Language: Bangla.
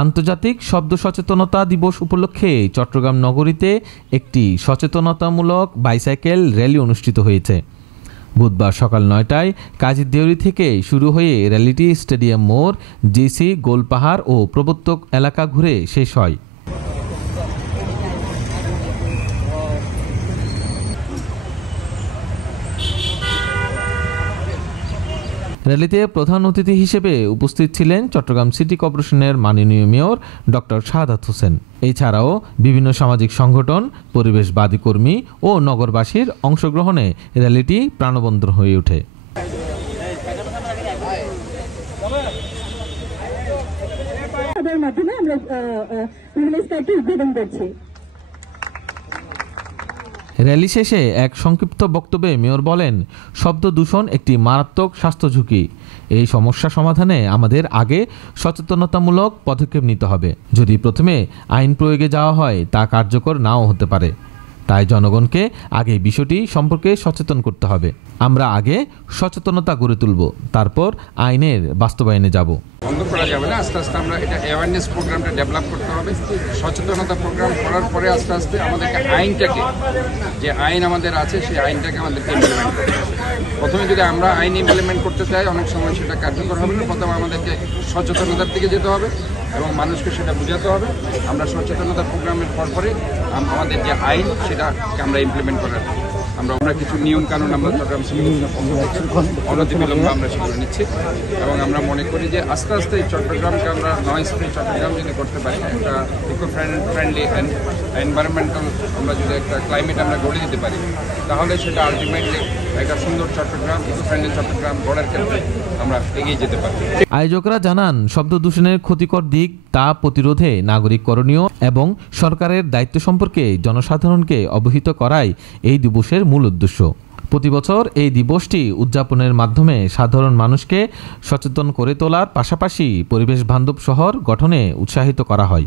আন্তর্জাতিক শব্দ সচেতনতা দিবস উপলক্ষে চট্টগ্রাম নগরীতে একটি সচেতনতামূলক বাইসাইকেল র্যালি অনুষ্ঠিত হয়েছে। বুধবার সকাল ৯টায় কাজী দেউরি থেকে শুরু হয়ে র্যালিটি স্টেডিয়াম মোড়, জিসি, গোলপাহাড় ও প্রবর্তক এলাকা ঘুরে শেষ হয়। র্যালিতে প্রধান অতিথি হিসেবে উপস্থিত ছিলেন চট্টগ্রাম সিটি কর্পোরেশনের মাননীয় মেয়র ডক্টর শাহাদাত হোসেন। এছাড়াও বিভিন্ন সামাজিক সংগঠন, পরিবেশবাদী কর্মী ও নগরবাসীর অংশগ্রহণে র্যালিটি প্রাণবন্ত হয়ে ওঠে। র্যালি শেষে এক সংক্ষিপ্ত বক্তব্যে মেয়র বলেন, শব্দ দূষণ একটি মারাত্মক স্বাস্থ্য ঝুঁকি। এই সমস্যা সমাধানে আমাদের আগে সচেতনতামূলক পদক্ষেপ নিতে হবে। যদি প্রথমে আইন প্রয়োগে যাওয়া হয় তা কার্যকর নাও হতে পারে। তাই জনগণকে আগে বিষয়টি সম্পর্কে সচেতন করতে হবে। আমরা আগে সচেতনতা গড়ে তুলব, তারপর আইনের বাস্তবায়নে যাব। বন্ধ করা যাবে না, আস্তে আস্তে আমরা এটা অ্যাওয়ারনেস প্রোগ্রামটা ডেভেলপ করতে হবে। সচেতনতা প্রোগ্রাম করার পরে আস্তে আস্তে আমাদেরকে আইনটাকে, যে আইন আমাদের আছে সেই আইনটাকে আমাদেরকে ইমপ্লিমেন্ট করতে হবে। প্রথমে যদি আমরা আইন ইমপ্লিমেন্ট করতে চাই অনেক সময় সেটা কার্যকর হবে না। প্রথমে আমাদেরকে সচেতনতার দিকে যেতে হবে এবং মানুষকে সেটা বোঝাতে হবে। আমরা সচেতনতা প্রোগ্রামের পরে আমাদের যে আইন সেটাকে আমরা ইমপ্লিমেন্ট করার আমরা কিছু নিয়ম কানুন আমরা চট্টগ্রাম সিটি অনতিবিলম্বে আমরা সেগুলো নিচ্ছি এবং আমরা মনে করি যে আস্তে আস্তে চট্টগ্রামকে আমরা নয়েজ ফ্রি চট্টগ্রাম যদি করতে পারি, একটা ইকো ফ্রেন্ডলি এনভায়রনমেন্টাল আমরা যদি একটা ক্লাইমেট আমরা গড়ে দিতে পারি, তাহলে সেটা আলটিমেটলি একটা সুন্দর চট্টগ্রাম, ইকো ফ্রেন্ডলি চট্টগ্রাম গড়ার ক্ষেত্রে আমরা এগিয়ে যেতে পারি। আয়োজকরা জানান, শব্দ দূষণের ক্ষতিকর দিক তা প্রতিরোধে নাগরিক করণীয় এবং সরকারের দায়িত্ব সম্পর্কে জনসাধারণকে অবহিত করাই এই দিবসের মূল উদ্দেশ্য। প্রতি বছর এই দিবসটি উদযাপনের মাধ্যমে সাধারণ মানুষকে সচেতন করে তোলার পাশাপাশি পরিবেশ বান্ধব শহর গঠনে উৎসাহিত করা হয়।